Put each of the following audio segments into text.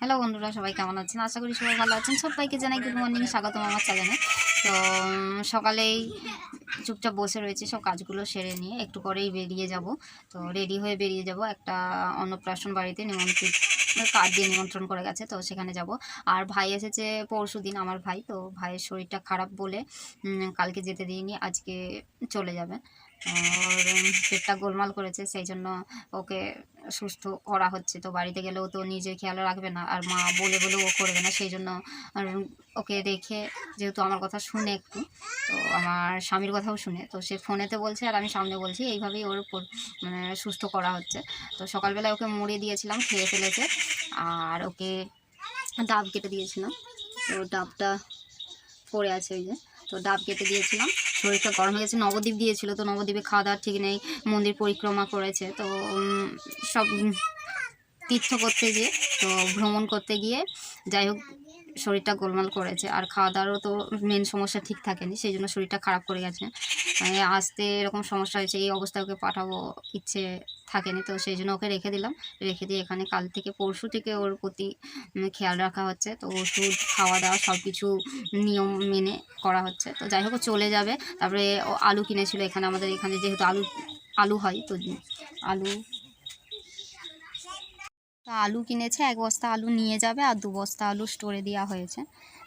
Hello বন্ধুরা, সবাই কেমন আছেন? আশা করি সবাই ভালো আছেন। সবাইকে জানাই গুড মর্নিং স্বাগতম আমার চ্যানেলে তো সকালেই চুপচাপ বসে রয়েছে, সব কাজগুলো সেরে নিয়ে একটু পরেই বেরিয়ে যাব। তো রেডি হয়ে বেরিয়ে যাব। একটা অন্নপ্রাশন বাড়িতে নিমন্ত্রিত, কার্ড দিয়ে নিমন্ত্রণ করে গেছে, তো সেখানে যাব। আর ভাই এসেছে পরশু দিন, আমার ভাই। তো, ভাইয়ের শরীরটা খারাপ বলে কালকে যেতে দিইনি, আজকে চলে যাবে। উম, পেটটা গোলমাল করেছে সেই জন্য ওকে সুস্থ করা হচ্ছে। তো বাড়িতে গেলেও তো নিজে খেয়াল রাখবে না আর মা বলে বলেও ও করবে না সেই জন্য ওকে রেখে যেহেতু আমার কথা শুনে একটু তো আমার স্বামীর কথাও শুনে। তো সে ফোনেতে বলছে আর আমি সামনে বলছি এইভাবেই ওর মানে সুস্থ করা হচ্ছে। তো সকালবেলায় ওকে মুড়ি দিয়েছিলাম খেয়ে ফেলেছে আর ওকে ডাব কেটে দিয়েছিলাম। তো ডাবটা পড়ে আছে ওই যে তো ডাব কেটে দিয়েছিলাম। শরীরটা গরম হয়ে গেছে, নবদ্বীপ দিয়েছিল তো নবদ্বীপে খাওয়া দাওয়া ঠিক নেই, মন্দির পরিক্রমা করেছে, তো সব তীর্থ করতে গিয়ে, তো ভ্রমণ করতে গিয়ে যাই হোক শরীরটা গোলমাল করেছে, আর খাওয়া দাওয়ারও তো মেন সমস্যা ঠিক থাকেনি, সেই জন্য শরীরটা খারাপ করে গেছে। মানে আসতে এরকম সমস্যা হয়েছে, এই অবস্থায় ওকে পাঠাবো, ইচ্ছে থাকেনি, তো সেই জন্য ওকে রেখে দিলাম। রেখে দিয়ে এখানে কাল থেকে পরশু থেকে ওর প্রতি খেয়াল রাখা হচ্ছে। তো ওষুধ খাওয়া দাওয়া সব কিছু নিয়ম মেনে করা হচ্ছে। তো যাই হোক চলে যাবে। তারপরে ও আলু কিনেছিল এখানে আমাদের এখানে, যেহেতু আলু আলু হয়, তো আলু আলু কিনেছে, এক বস্তা আলু নিয়ে যাবে আর দু বস্তা আলু স্টোরে দেওয়া হয়েছে।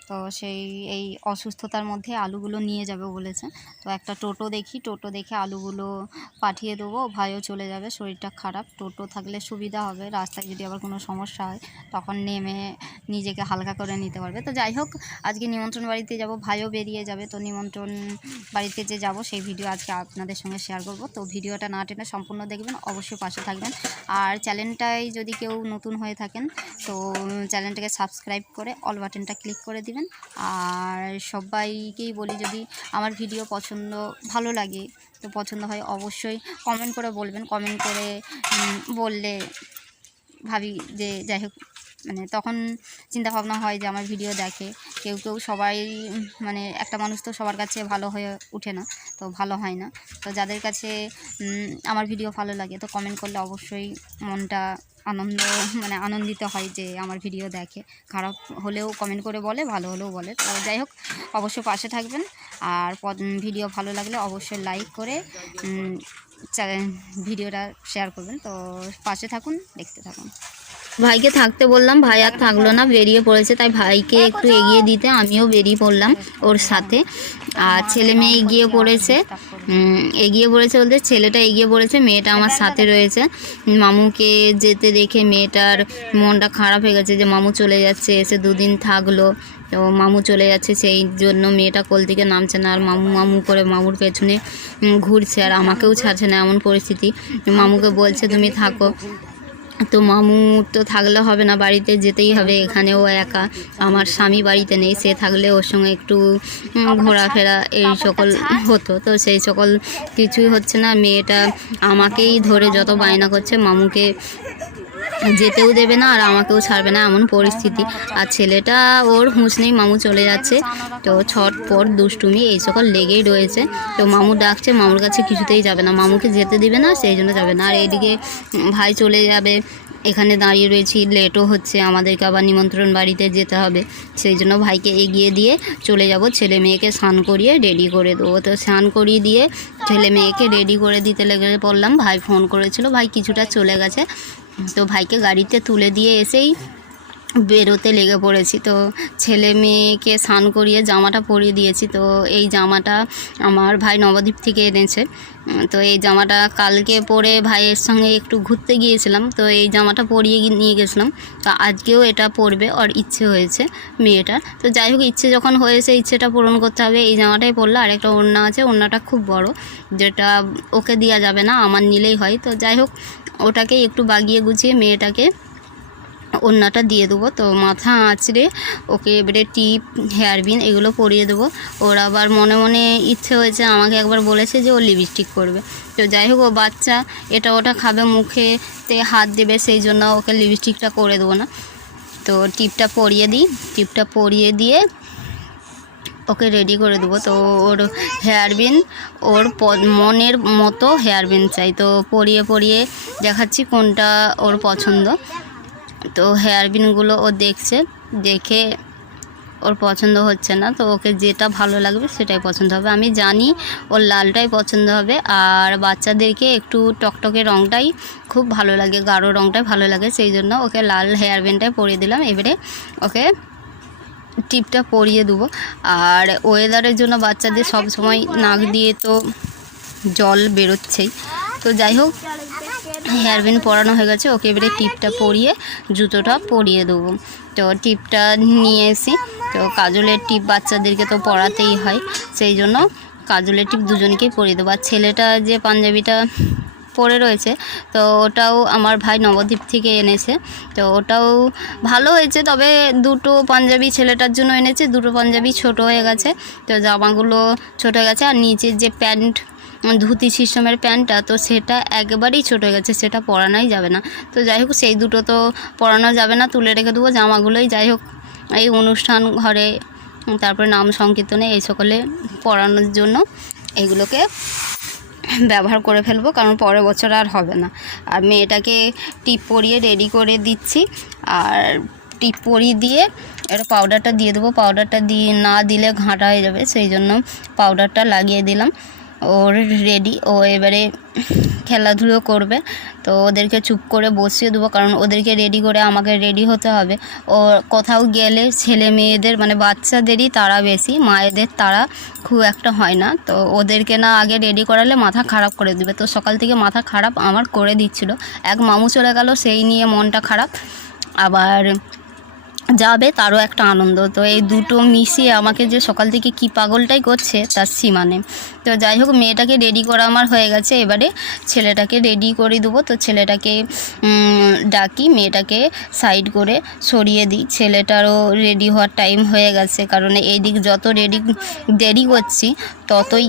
তো সেই, এই অসুস্থতার মধ্যে আলুগুলো নিয়ে যাবে বলেছে। তো একটা টোটো দেখি, টোটো দেখে আলুগুলো পাঠিয়ে দেবো, ভাইও চলে যাবে, শরীরটা খারাপ। টোটো থাকলে সুবিধা হবে, রাস্তায় যদি আবার কোনো সমস্যা হয়, তখন নেমে নিজেকে হালকা করে নিতে পারবে। তো যাই হোক, আজকে নিমন্ত্রণ বাড়িতে যাব, ভাইও বেরিয়ে যাবে, তো নিমন্ত্রণ বাড়িতে যে যাব, সেই ভিডিও আজকে আপনাদের সঙ্গে শেয়ার করব। তো ভিডিওটা না টেনে সম্পূর্ণ দেখবেন, অবশ্যই পাশে থাকবেন। আর চ্যানেলটায় যদি কেউ নতুন হয়ে থাকেন, তো চ্যানেলটাকে সাবস্ক্রাইব করে, অল বাটনটা ক্লিক করে দিবেন আর সবাইকেই বলি, যদি আমার ভিডিও পছন্দ, ভালো লাগে, তো পছন্দ হয় অবশ্যই কমেন্ট করে বলবেন। কমেন্ট করে বললে ভাবি যে যাই হোক মানে তখন চিন্তা ভাবনা হয় যে আমার ভিডিও দেখে। কেউ কেউ সবাই মানে একটা মানুষ তো সবার কাছে ভালো হয়ে ওঠে না, তো ভালো হয় না। তো যাদের কাছে আমার ভিডিও ভালো লাগে, তো কমেন্ট করলে অবশ্যই মনটা আনন্দ মানে আনন্দিত হয় যে আমার ভিডিও দেখে। খারাপ হলেও কমেন্ট করে বলে, ভালো হলেও বলে। তো যাই হোক অবশ্যই পাশে থাকবেন। আর ভিডিও ভালো লাগলে অবশ্যই লাইক করে ভিডিওটা শেয়ার করবেন। তো পাশে থাকুন, দেখতে থাকুন। ভাইকে থাকতে বললাম ভাই আর থাকল না বেরিয়ে পড়েছে। তাই ভাইকে একটু এগিয়ে দিতে আমিও বেরিয়ে পড়লাম ওর সাথে। আর ছেলে মেয়ে এগিয়ে পড়েছে। এগিয়ে পড়েছে বলতে ছেলেটা এগিয়ে পড়েছে মেয়েটা আমার সাথে রয়েছে। মামুকে যেতে দেখে মেয়েটার মনটা খারাপ হয়ে গেছে যে মামু চলে যাচ্ছে এসে দুদিন থাকল। তো মামু চলে যাচ্ছে সেই জন্য মেয়েটা কোল থেকে নামছে না। আর মামু মামু করে মামুর পেছনে ঘুরছে। আর আমাকেও ছাড়ছে না এমন পরিস্থিতি। মামুকে বলছে তুমি থাকো। তো মামু তো থাকলে হবে না বাড়িতে যেতেই হবে এখানেও একা। আমার স্বামী বাড়িতে নেই সে থাকলে ওর সঙ্গে একটু ঘোরাফেরা এই সকল হতো। তো সেই সকল কিছুই হচ্ছে না মেয়েটা আমাকেই ধরে যত বায়না করছে মামুকে যেতেও দেবে না আর আমাকেও ছাড়বে না, এমন পরিস্থিতি। আর ছেলেটা ওর হুঁশ নেই, মামু চলে যাচ্ছে। তো ছট পট, দুষ্টুমি, এই সকল লেগেই রয়েছে। তো মামু ডাকছে, মামুর কাছে কিছুতেই যাবে না। মামুকে যেতে দিবে না, সেই জন্য যাবে না। আর এইদিকে ভাই চলে যাবে। এখানে দাঁড়িয়ে রয়েছি লেটও হচ্ছে। আমাদেরকে আবার নিমন্ত্রণ বাড়িতে যেতে হবে। সেই জন্য ভাইকে এগিয়ে দিয়ে চলে যাব। ছেলে মেয়েকে স্নান করিয়ে রেডি করে দেবো। তো স্নান করিয়ে দিয়ে ছেলে মেয়েকে রেডি করে দিতে লেগে পড়লাম। ভাই ফোন করেছিল, ভাই, কিছুটা চলে গেছে। তো ভাইকে গাড়িতে তুলে দিয়ে এসেই বেরোতে লেগে পড়েছি। তো ছেলে মেয়েকে স্নান করিয়ে জামাটা পরিয়ে দিয়েছি। তো এই জামাটা আমার ভাই নবদ্বীপ থেকে এনেছে। তো এই জামাটা কালকে পরে ভাইয়ের সঙ্গে একটু ঘুরতে গিয়েছিলাম। তো এই জামাটা পরিয়ে নিয়ে গেছিলাম। তো আজকেও এটা পরবে ওর ইচ্ছে হয়েছে মেয়েটার। তো যাই হোক, ইচ্ছে যখন হয়েছে ইচ্ছেটা পূরণ করতে হবে। এই জামাটাই পরলো আর একটা ওড়না আছে। ওড়নাটা খুব বড়, যেটা ওকে দেওয়া যাবে না, আমার নিলেই হয়। তো যাই হোক ওটাকে একটু বাগিয়ে গুছিয়ে মেয়েটাকে ওড়নাটা দিয়ে দেবো। তো মাথা আঁচড়ে ওকে এবারে টিপ, হেয়ারবিন এগুলো পরিয়ে দেবো। ওর আবার মনে মনে ইচ্ছে হয়েছে, আমাকে একবার বলেছে যে ও লিপস্টিক করবে। তো যাই হোক, ও বাচ্চা, এটা ওটা খাবে মুখেতে হাত দেবে, সেই জন্য ওকে লিপস্টিকটা করে দেবো না। তো টিপটা পরিয়ে দিই, টিপটা পরিয়ে দিয়ে ওকে রেডি করে দেবো। তো ওর হেয়ারবিন ওর প- মনের মতো হেয়ারবিন চাই। তো পরিয়ে পরিয়ে দেখাচ্ছি কোনটা ওর পছন্দ। তো হেয়ার বিনগুলো ও দেখছে, দেখে ওর পছন্দ হচ্ছে না। তো ওকে যেটা ভালো লাগবে সেটাই পছন্দ হবে। আমি জানি ওর লালটাই পছন্দ হবে। আর বাচ্চাদেরকে একটু টকটকে রঙটাই খুব ভালো লাগে, গাঢ় রঙটাই ভালো লাগে। সেই জন্য ওকে লাল হেয়ার ব্যান্ডটাই পরিয়ে দিলাম। এবারে ওকে টিপটা পরিয়ে দেবো। আর ওয়েদারের জন্য বাচ্চাদের সব সময় নাক দিয়ে তো জল বেরোচ্ছেই। তো যাই হোক হেয়ার পরানো হয়ে গেছে, ওকে এবারে টিপটা পরিয়ে, জুতোটা পরিয়ে দেবো। তো টিপটা নিয়ে এসি, তো কাজলের টিপ বাচ্চাদেরকে তো পরাতেই হয়, সেই জন্য কাজলের টিপ দুজনকেই পরিয়ে দেবো। আর ছেলেটা যে পাঞ্জাবিটা পরে রয়েছে। তো ওটাও আমার ভাই নবদ্বীপ থেকে এনেছে। তো ওটাও ভালো হয়েছে, তবে দুটো পাঞ্জাবি ছেলেটার জন্য এনেছে, দুটো পাঞ্জাবি ছোট হয়ে গেছে। তো জামাগুলো ছোট হয়ে গেছে, আর নিচের যে প্যান্ট, ধুতি সিস্টেমের প্যান্টটা, তো সেটা একবারেই ছোটো হয়ে গেছে, সেটা পরানোই যাবে না। তো যাই হোক, সেই দুটো তো পরানো যাবে না, তুলে রেখে দেবো জামাগুলোই। যাই হোক, এই অনুষ্ঠান ঘরে, তারপরে নাম সংকীর্তনে এই সকলে পরানোর জন্য এগুলোকে ব্যবহার করে ফেলব, কারণ পরের বছর আর হবে না। আর মেয়েটাকে টিপ পরিয়ে রেডি করে দিচ্ছি। আর টিপ পরিয়ে দিয়ে এটা পাউডারটা দিয়ে দেবো। পাউডারটা দিয়ে না দিলে ঘাঁটা হয়ে যাবে, সেই জন্য পাউডারটা লাগিয়ে দিলাম। ওর রেডি ও এবারে খেলাধুলো করবে। তো ওদেরকে চুপ করে বসিয়ে দেবো, কারণ ওদেরকে রেডি করে আমাকে রেডি হতে হবে। ও কোথাও গেলে ছেলে মেয়েদের মানে বাচ্চাদেরই তারা বেশি, মায়েদের তারা খুব একটা হয় না। তো ওদেরকে না আগে রেডি করালে মাথা খারাপ করে দিবে। তো সকাল থেকে মাথা খারাপ আমার করে দিচ্ছিল। এক মামু চলে গেল, সেই নিয়ে মনটা খারাপ। আবার যাবে, তারও একটা আনন্দ। তো এই দুটো মিশিয়ে আমাকে যে সকাল থেকে কি পাগলটাই করছে, তার সীমা নেই। তো যাই হোক, মেয়েটাকে রেডি করা আমার হয়ে গেছে। এবারে ছেলেটাকে রেডি করে দেবো। তো ছেলেটাকে ডাকি, মেয়েটাকে সাইড করে সরিয়ে দিই। ছেলেটারও রেডি হওয়ার টাইম হয়ে গেছে। কারণ এই দিক যত রেডি দেরি করছি, ততই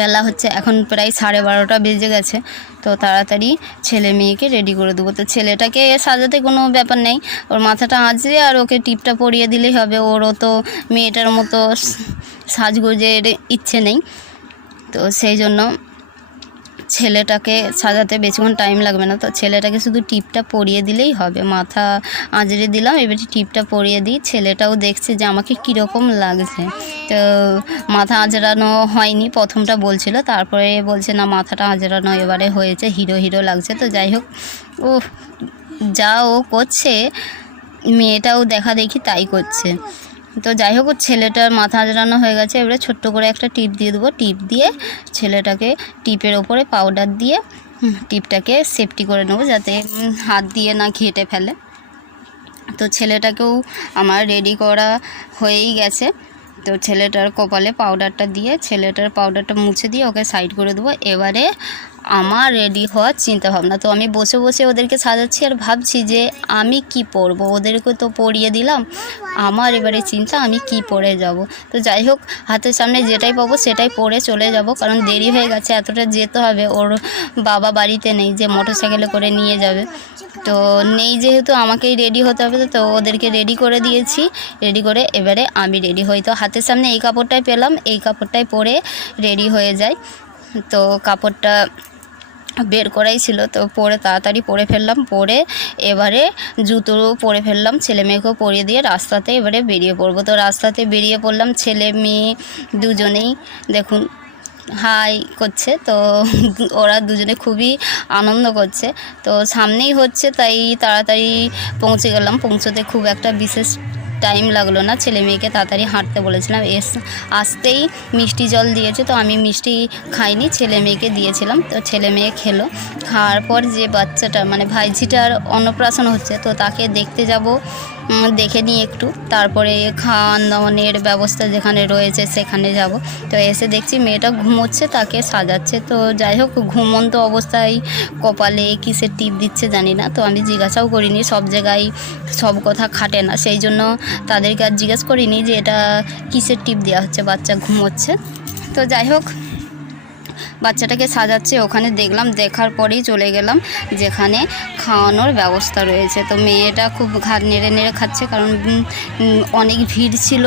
বেলা হচ্ছে, এখন প্রায় সাড়ে বারোটা বেজে গেছে, তো তাড়াতাড়ি ছেলে মেয়েকে রেডি করে দেবো। তো ছেলেটাকে সাজাতে কোনো ব্যাপার নেই, ওর মাথাটা আঁচড়ে আর ওকে টিপটা পরিয়ে দিলেই হবে, ওরও তো মেয়েটার মতো সাজগোজের ইচ্ছে নেই। তো সেই জন্য ছেলেটাকে সাজাতে বেশিক্ষণ টাইম লাগবে না, তো ছেলেটাকে শুধু টিপটা পরিয়ে দিলেই হবে। মাথা আঁচড়ে দিলাম, এবারে টিপটা পরিয়ে দিই। ছেলেটাও দেখছে যে আমাকে কীরকম লাগছে। তো মাথা আঁচড়ানো হয়নি, প্রথমটা বলছিল, তারপরে বলছে, না, মাথাটা আঁচড়ানো এবারে হয়েছে, হিরো হিরো লাগছে। তো যাই হোক ও যা ও করছে, মেয়েটাও দেখা দেখি তাই করছে। তো যাই হোক, ছেলেটার মাথা আজরানো হয়ে গেছে। এবারে ছোট্ট করে একটা টিপ দিয়ে দেবো। টিপ দিয়ে ছেলেটাকে টিপের ওপরে পাউডার দিয়ে টিপটাকে সেফটি করে নেব যাতে হাত দিয়ে না ঘেঁটে ফেলে। তো ছেলেটাকেও আমার রেডি করা হয়েই গেছে। তো ছেলেটার কপালে পাউডারটা দিয়ে, ছেলেটার পাউডারটা মুছে দিয়ে ওকে সাইড করে দেবো। এবারে আমার রেডি হওয়ার চিন্তা ভাবনা তো আমি বসে বসে ওদেরকে সাজাচ্ছি আর ভাবছি যে আমি কি পরবো? ওদেরকে তো পরিয়ে দিলাম। আমার এবারে চিন্তা, আমি কি পরে যাব? তো যাই হোক, হাতের সামনে যেটাই পাবো সেটাই পরে চলে যাব। কারণ দেরি হয়ে গেছে, এতটা যেতে হবে। ওর বাবা বাড়িতে নেই যে মোটর সাইকেলে করে নিয়ে যাবে। তো নেই যেহেতু, আমাকেই রেডি হতে হবে। তো ওদেরকে রেডি করে দিয়েছি। রেডি করে এবারে আমি রেডি হই। তো হাতের সামনে এই কাপড়টাই পেলাম। এই কাপড়টাই পরে রেডি হয়ে যায়। তো কাপড়টা বের করাই ছিল। তো পরে তাড়াতাড়ি পরে ফেললাম, পরে এবারে জুতো পরে ফেললাম, ছেলে মেয়েকেও পরিয়ে দিয়ে রাস্তাতে এবারে বেরিয়ে পড়ব। তো রাস্তাতে বেরিয়ে পড়লাম, ছেলে, মেয়ে দুজনেই, দেখুন, হাই করছে। তো ওরা দুজনে খুবই আনন্দ করছে। তো সামনেই হচ্ছে, তাই তাড়াতাড়ি পৌঁছে গেলাম। পৌঁছতে খুব একটা বিশেষ টাইম লাগল না। ছেলে মেয়েকে তাড়াতাড়ি হাঁটতে বলেছিলাম, এস, আসতেই মিষ্টি জল দিয়েছে তো, আমি মিষ্টি খাইনি, ছেলে মেয়েকে দিয়েছিলাম। তো ছেলে মেয়ে খেলো। খাওয়ার পর যে বাচ্চাটা মানে ভাইঝিটার অন্নপ্রাশন হচ্ছে, তো তাকে দেখতে যাব দেখে নিই একটু। তারপরে খাওয়ান দাওয়ানের ব্যবস্থা যেখানে রয়েছে সেখানে যাব। তো এসে দেখছি মেয়েটা ঘুমোচ্ছে, তাকে সাজাচ্ছে। তো যাই হোক, ঘুমন্ত অবস্থায় কপালে কিসের টিপ দিচ্ছে জানি না। তো আমি জিজ্ঞাসাও করিনি, সব জায়গায় সব কথা খাটে না। সেই জন্য তাদেরকে আর জিজ্ঞেস করিনি যে এটা কিসের টিপ দেওয়া হচ্ছে, বাচ্চা ঘুমোচ্ছে। তো যাই হোক বাচ্চাটাকে সাজাচ্ছে, ওখানে দেখলাম, দেখার পরেই চলে গেলাম, যেখানে খাওয়ানোর ব্যবস্থা রয়েছে। তো মেয়েটা খুব ঘাট নেড়ে নেড়ে খাচ্ছে, কারণ অনেক ভিড় ছিল।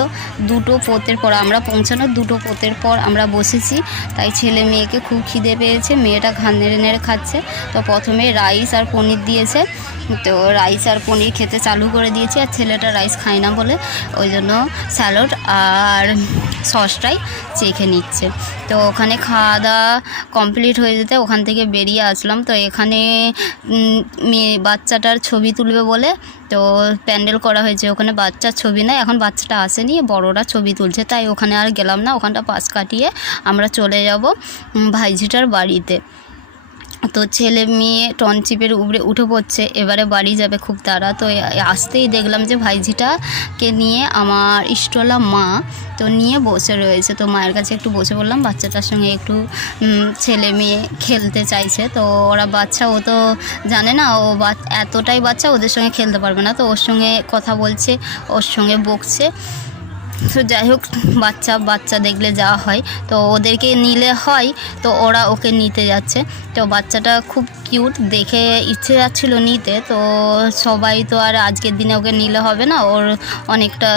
দুটো পোতের পর আমরা পৌঁছানোর দুটো পোতের পর আমরা বসেছি। তাই ছেলে মেয়েকে খুব খিদে পেয়েছে, মেয়েটা ঘাট নেড়ে নেড়ে খাচ্ছে। তো প্রথমে রাইস আর পনির দিয়েছে। তো রাইস আর পনির খেতে চালু করে দিয়েছি, আর ছেলেটা রাইস খায় না বলে। ওই জন্য স্যালাড আর সসটাই চেখে নিচ্ছে। তো ওখানে খাওয়া দাওয়া কমপ্লিট হয়ে যেতে ওখান থেকে বেরিয়ে আসলাম। তো এখানে মেয়ে, বাচ্চাটার ছবি তুলবে বলে তো প্যান্ডেল করা হয়েছে। ওখানে বাচ্চার ছবি নাই, এখন বাচ্চাটা আসেনি, বড়োরা ছবি তুলছে। তাই ওখানে আর গেলাম না, ওখানটা পাশ কাটিয়ে আমরা চলে যাব ভাইঝিটার বাড়িতে। তো ছেলে মেয়ে টনচিপের উপরে উঠে পড়ছে, এবারে বাড়ি যাবে খুব তাড়া, তো আসতেই দেখলাম যে ভাইঝিটাকে নিয়ে আমার ইষ্টলা মা তো নিয়ে বসে রয়েছে। তো মায়ের কাছে একটু বসে বললাম বাচ্চাটার সঙ্গে একটু ছেলে মেয়ে খেলতে চাইছে। তো ওরা বাচ্চা, ও তো জানে না, ও এতটাই বাচ্চা ওদের সঙ্গে খেলতে পারবে না। তো ওর সঙ্গে কথা বলছে, ওর সঙ্গে বকছে। তো যাই হোক, বাচ্চা বাচ্চা দেখলে যাওয়া হয়। তো ওদেরকে নিলে হয়, তো ওরা ওকে নিতে যাচ্ছে। তো বাচ্চাটা খুব কিউট, দেখে ইচ্ছে যাচ্ছিল নিতে। তো সবাই তো আর আজকের দিনে ওকে নিলে হবে না, ওর অনেকটা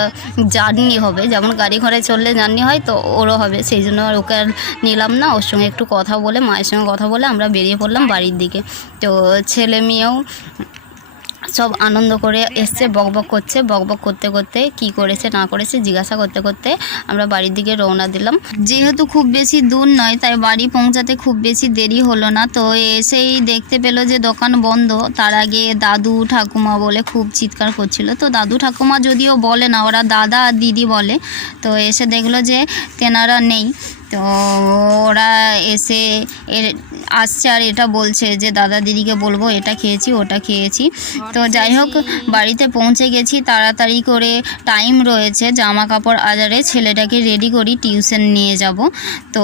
জার্নি হবে। যেমন গাড়ি ঘোড়ায় চললে জার্নি হয়, তো ওরও হবে। সেই জন্য আর ওকে আর নিলাম না। ওর সঙ্গে একটু কথা বলে, মায়ের সঙ্গে কথা বলে আমরা বেরিয়ে পড়লাম বাড়ির দিকে। তো ছেলে মেয়েও সব আনন্দ করে এসছে বকবক করছে বকবক করতে করতে কি করেছে, না করেছে, জিজ্ঞাসা করতে করতে আমরা বাড়ির দিকে রওনা দিলাম। যেহেতু খুব বেশি দূর নয়, তাই বাড়ি পৌঁছাতে খুব বেশি দেরি হলো না। তো এসেই দেখতে পেল যে দোকান বন্ধ। তার আগে দাদু ঠাকুমা বলে খুব চিৎকার করছিল। তো দাদু ঠাকুমা যদিও বলে না, ওরা দাদা আর দিদি বলে। তো এসে দেখল যে তেনারা নেই। তো ওরা এসে এর আসছে আর এটা বলছে যে দাদা দিদিকে বলব এটা খেয়েছি ওটা খেয়েছি। তো যাই হোক বাড়িতে পৌঁছে গেছি। তাড়াতাড়ি করে টাইম রয়েছে জামা কাপড় আজারে ছেলেটাকে রেডি করি টিউশন নিয়ে যাব। তো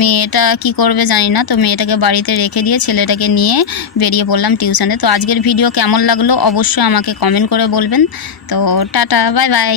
মেয়েটা কি করবে জানি না তো মেয়েটাকে বাড়িতে রেখে দিয়ে ছেলেটাকে নিয়ে বেরিয়ে পড়লাম টিউশনে। তো আজকের ভিডিও কেমন লাগল অবশ্যই আমাকে কমেন্ট করে বলবেন। তো টাটা বাই বাই।